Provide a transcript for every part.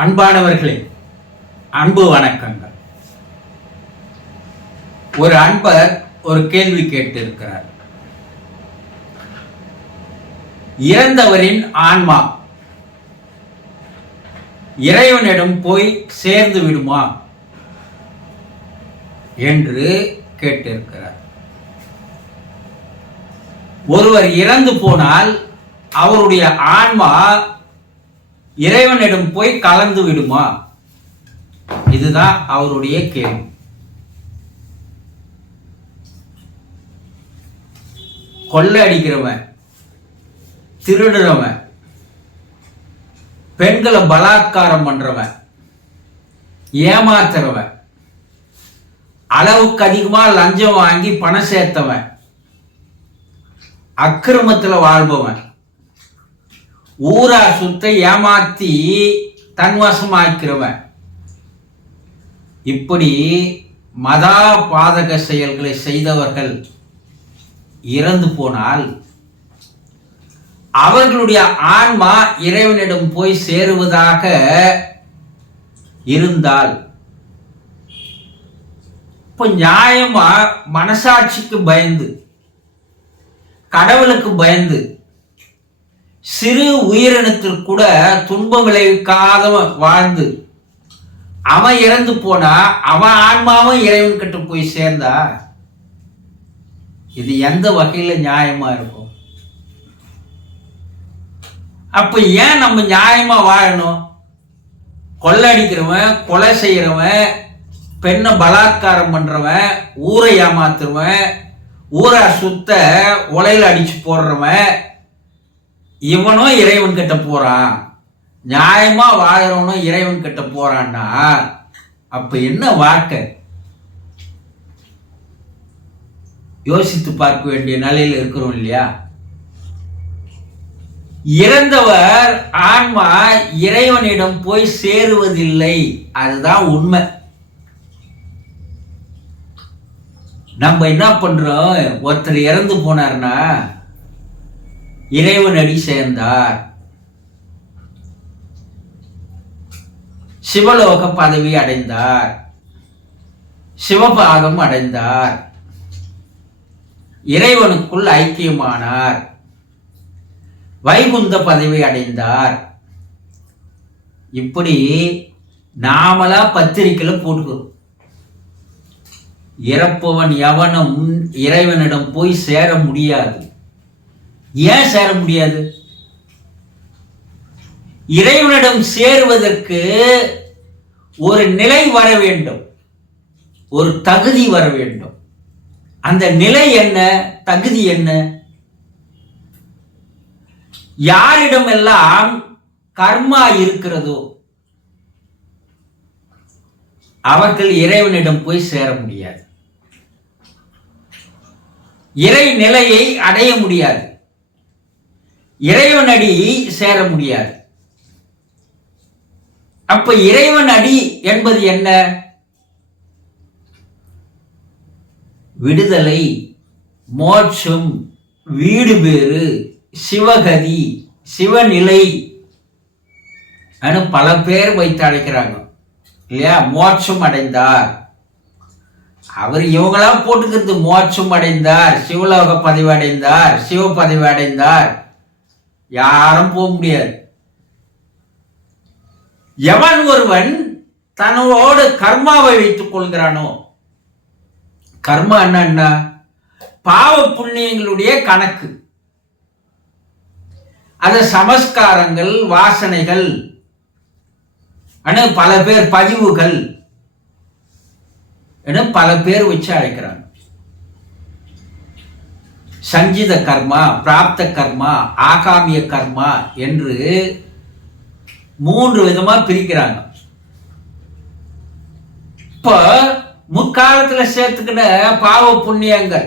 அன்பானவர்களே அன்பு வணக்கங்கள். ஒரு அன்பர் ஒரு கேள்வி கேட்டிருக்கிறார். இறந்தவரின் ஆன்மா இறைவனிடம் போய் சேர்ந்து விடுமா என்று கேட்டிருக்கிறார். ஒருவர் இறந்து போனால் அவருடைய ஆன்மா இறைவனிடம் போய் கலந்து விடுமா? இதுதான் அவருடைய கேள்வி. கொள்ளை அடிக்கிறவன் திருடுறவன் பெண்களை பலாத்காரம் பண்றவன் ஏமாத்துறவன் அளவுக்கு அதிகமா லஞ்சம் வாங்கி பணம் சேர்த்தவன் அக்கிரமத்தில் வாழ்பவன். ஊரா சுத்த ஏமாத்தி தன்வசமாக்கிறவன் இப்படி மதா பாதக செயல்களை செய்தவர்கள் இறந்து போனால் அவர்களுடைய ஆன்மா இறைவனிடம் போய் சேருவதாக இருந்தால் இப்போ நியாயமா மனசாட்சிக்கு பயந்து கடவுளுக்கு பயந்து சிறு உயிரினத்தில் கூட துன்பம் விளைவிக்காத வாழ்ந்து அவன் இறந்து போனா அவன் ஆன்மாவும் இறைவன் கிட்ட போய் சேர்ந்தா இது எந்த வகையில நியாயமா இருக்கும்? அப்ப ஏன் நம்ம நியாயமா வாழணும்? கொள்ளடிக்கிறவன் கொலை செய்யறவன் பெண்ணை பலாத்காரம் பண்றவன் ஊரை ஏமாத்துறவன் ஊரை சுத்த உலையில அடிச்சு போடுறவன் இவனும் இறைவன் கிட்ட போறான் நியாயமா வாழறவனும் இறைவன் கிட்ட போறான்னா அப்ப என்ன வாழ்க்கை யோசித்து பார்க்க வேண்டிய நிலையில இருக்கிறோம் இல்லையா? இறந்தவர் ஆன்மா இறைவனிடம் போய் சேருவதில்லை. அதுதான் உண்மை. நம்ம என்ன பண்றோம்? ஒருத்தர் இறந்து போனார்னா இறைவன் அடி சேர்ந்தார். சிவலோக பதவி அடைந்தார். சிவபாகம் அடைந்தார். இறைவனுக்குள் ஐக்கியமானார். வைகுந்த பதவி அடைந்தார். இப்படி நாமளா பத்திரிக்கையில் போட்டுக்கிறோம். இறப்பவன் எவனும் இறைவனிடம் போய் சேர முடியாது. ஏன் சேர முடியாது? இறைவனிடம் சேருவதற்கு ஒரு நிலை வர வேண்டும். ஒரு தகுதி வர வேண்டும். அந்த நிலை என்ன? தகுதி என்ன? யாரிடமெல்லாம் கர்மா இருக்கிறதோ அவர்கள் இறைவனிடம் போய் சேர முடியாது. இறை நிலையை அடைய முடியாது. இறைவன் அடி சேர முடியாது. அப்ப இறைவன் அடி என்பது என்ன? விடுதலை மோட்சம் வீடு பேறு சிவகதி சிவநிலை பல பேர் வைத்து அழைக்கிறாங்க. இல்லையா? மோட்சம் அடைந்தார். அவர் இவங்களாம் போட்டுக்கிறது மோட்சம் அடைந்தார் சிவலோக பதவி அடைந்தார் சிவ பதவி அடைந்தார். யாரும் போக முடியாது. எவன் ஒருவன் தன்னோடு கர்மாவை வைத்துக் கொள்கிறானோ? கர்மா என்ன பாவ புண்ணியங்களுடைய கணக்கு. அது சமஸ்காரங்கள் வாசனைகள் பல பேர் பதிவுகள் என பல பேர் வச்சு அழைக்கிறாங்க. சஞ்சித கர்மா பிராப்த கர்மா ஆகாமிய கர்மா என்று மூன்று விதமா பிரிக்கிறாங்க. இப்ப முற்காலத்துல சேர்த்துக்கிற பாவ புண்ணியங்கள்.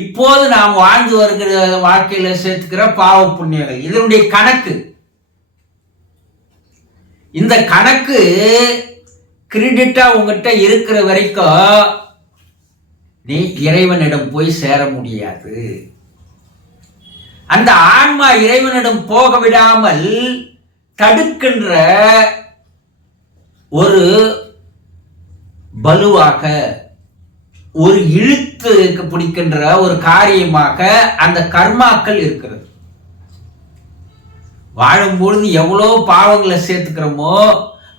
இப்போது நாம் வாழ்ந்து வருகிற வாழ்க்கையில சேர்த்துக்கிற பாவ புண்ணியங்கள். இதனுடைய கணக்கு. இந்த கணக்கு கிரெடிட்டா உங்ககிட்ட இருக்கிற வரைக்கும் நீ இறைவனிடம் போய் சேர முடியாது. அந்த ஆன்மா இறைவனிடம் போக விடாமல் தடுக்கின்ற ஒரு பலுவாக ஒரு இழுத்து பிடிக்கின்ற ஒரு காரியமாக அந்த கர்மாக்கள் இருக்கிறது. வாழும்பொழுது எவ்வளோ பாவங்களை சேர்த்துக்கிறோமோ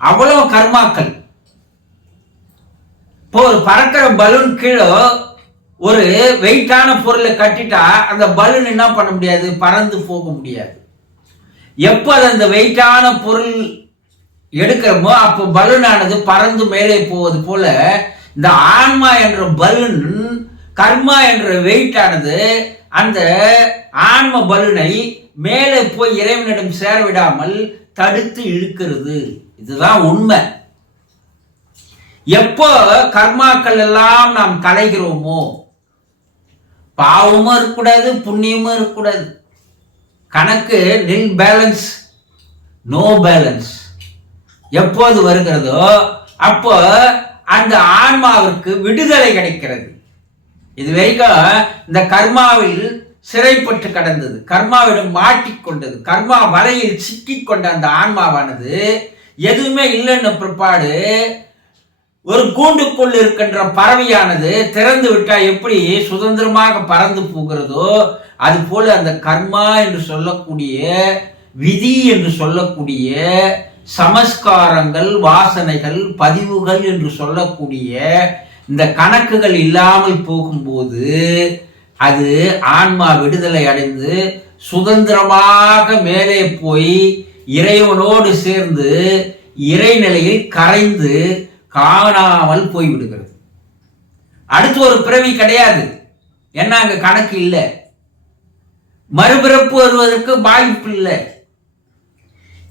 அவ்வளோ கர்மாக்கள். இப்போ ஒரு பறக்கிற பலூன் கீழே ஒரு வெயிட்டான பொருளை கட்டிட்டா அந்த பலூன் என்ன பண்ண முடியாது? பறந்து போக முடியாது. எப்போ அது அந்த வெயிட்டான பொருள் எடுக்கிறோமோ அப்போ பலூனானது பறந்து மேலே போவது போல இந்த ஆன்மா என்ற பலூன் கர்மா என்ற வெயிட்டானது அந்த ஆன்ம பலூனை மேலே போய் இறைவனிடம் சேர விடாமல் தடுத்து இழுக்கிறது. இதுதான் உண்மை. எப்போ கர்மாக்கள் எல்லாம் நாம் கலைகிறோமோ பாவமும் இருக்கக்கூடாது புண்ணியமும் இருக்கக்கூடாது. கணக்கு நில் பேலன்ஸ் நோ பேலன்ஸ் எப்போது வருகிறதோ அப்போ அந்த ஆன்மாவிற்கு விடுதலை கிடைக்கிறது. இது வரைக்கும் இந்த கர்மாவில் சிறைப்பட்டு கடந்தது. கர்மாவிடம் மாட்டிக்கொண்டது கர்மா வலையில் சிக்கிக்கொண்ட அந்த ஆன்மாவானது எதுவுமே இல்லைன்னு பிற்பாடு ஒரு கூண்டுக்குள் இருக்கின்ற பறவையானது திறந்து விட்டால் எப்படி சுதந்திரமாக பறந்து போகிறதோ அது போல அந்த கர்மா என்று சொல்லக்கூடிய விதி என்று சொல்லக்கூடிய சமஸ்காரங்கள் வாசனைகள் பதிவுகள் என்று சொல்லக்கூடிய இந்த கணக்குகள் இல்லாமல் போகும்போது அது ஆன்மா விடுதலை அடைந்து சுதந்திரமாக மேலே போய் இறைவனோடு சேர்ந்து இறைநிலையில் கரைந்து காணாமல் போய்விடுகிறது. அடுத்து ஒரு பிறவி கிடையாது. என்ன அங்கே கணக்கு இல்லை. மறுபிறப்பு வருவதற்கு வாய்ப்பு இல்லை.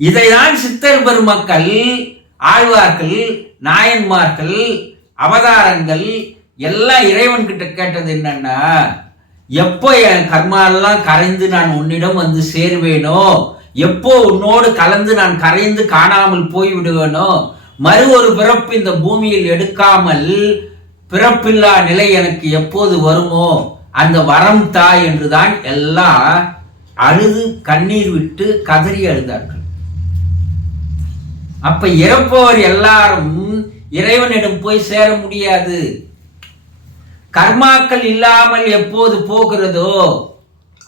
இதைதான் சித்தர் பெருமக்கள் ஆழ்வார்கள் நாயன்மார்கள் அவதாரங்கள் எல்லாம் இறைவன் கிட்ட கேட்டது என்னன்னா எப்போ என் கர்மாலெல்லாம் கரைந்து நான் உன்னிடம் வந்து சேருவேனோ எப்போ உன்னோடு கலந்து நான் கரைந்து காணாமல் போய் விடுவேனோ மறு ஒரு பிறப்பு இந்த பூமியில் எடுக்காமல் பிறப்பில்லா நிலை எனக்கு எப்போது வருமோ அந்த வரம் தாய் என்றுதான் எல்லாம் அழுது கண்ணீர் விட்டு கதறி அழுதார்கள் அப்ப இறப்பவர் எல்லாரும் இறைவனிடம் போய் சேர முடியாது. கர்மாக்கள் இல்லாமல் எப்போது போகிறதோ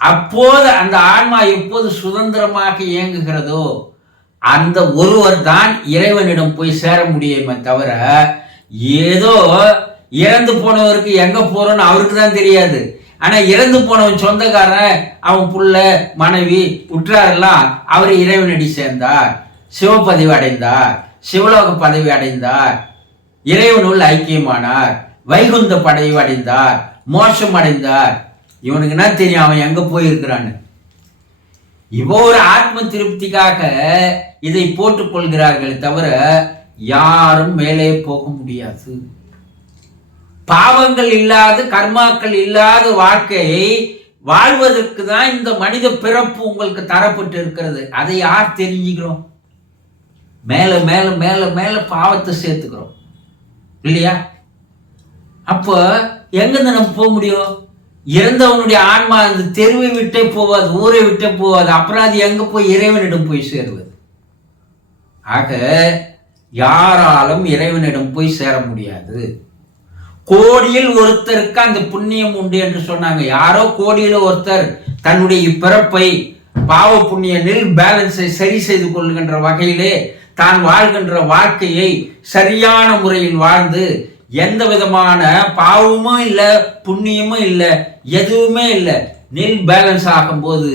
அப்போது அந்த ஆன்மா எப்போது சுதந்திரமாக இயங்குகிறதோ அந்த ஒருவர் தான் இறைவனிடம் போய் சேர முடியுமே தவிர ஏதோ இறந்து போனவருக்கு எங்க போறோம்னு அவருக்கு தான் தெரியாது. ஆனா இறந்து போனவன் சொந்தக்காரன் அவன் புள்ள மனைவி உற்றாரெல்லாம் அவர் இறைவனடி சேர்ந்தார். சிவப்பதிவு அடைந்தார். சிவலோக பதவி அடைந்தார். இறைவனுள் ஐக்கியமானார். வைகுந்த படைவு அடைந்தார். மோசம் அடைந்தார். இவனுக்கு என்ன தெரியும்? அவன் எங்க போயிருக்கிறான்னு. இவோ ஒரு ஆத்ம திருப்திக்காக இதை போட்டுக்கொள்கிறார்கள் தவிர யாரும் மேலே போக முடியாது. பாவங்கள் இல்லாத கர்மாக்கள் இல்லாத வாழ்க்கையை வாழ்வதற்கு தான் இந்த மனித பிறப்பு உங்களுக்கு தரப்பட்டு இருக்கிறது. அதை யார் தெரிஞ்சுக்கிறோம்? மேல மேல மேல மேல பாவத்தை சேர்த்துக்கிறோம். இல்லையா? அப்போ எங்கிருந்து நம்ம போக முடியும்? இறந்தவனுடைய ஆன்மா அந்த தெருவை விட்டே போவாது ஊரை விட்டே போவாது. அப்புறம் அது எங்கே போய் இறைவனிடம் போய் சேருவது? ஆக யாராலும் இறைவனிடம் போய் சேர முடியாது. கோடியில் ஒருத்தருக்கு அந்த புண்ணியம் உண்டு என்று சொன்னாங்க. யாரோ கோடியில் ஒருத்தர் தன்னுடைய பிறப்பை பாவ புண்ணிய நெல் பேலன்ஸை சரி செய்து கொள்கின்ற வகையிலே தான் வாழ்கின்ற வாழ்க்கையை சரியான முறையில் வாழ்ந்து எந்த விதமான பாவமும் இல்லை புண்ணியமும் இல்லை எதுவுமே இல்லை. நில் பேலன்ஸ் ஆகும்போது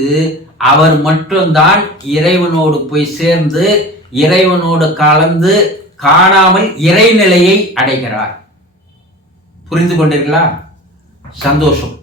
அவர் மட்டும்தான் இறைவனோடு போய் சேர்ந்து இறைவனோடு கலந்து காணாமல் இறைநிலையை அடைகிறார். புரிந்து கொண்டீர்களா? சந்தோஷம்.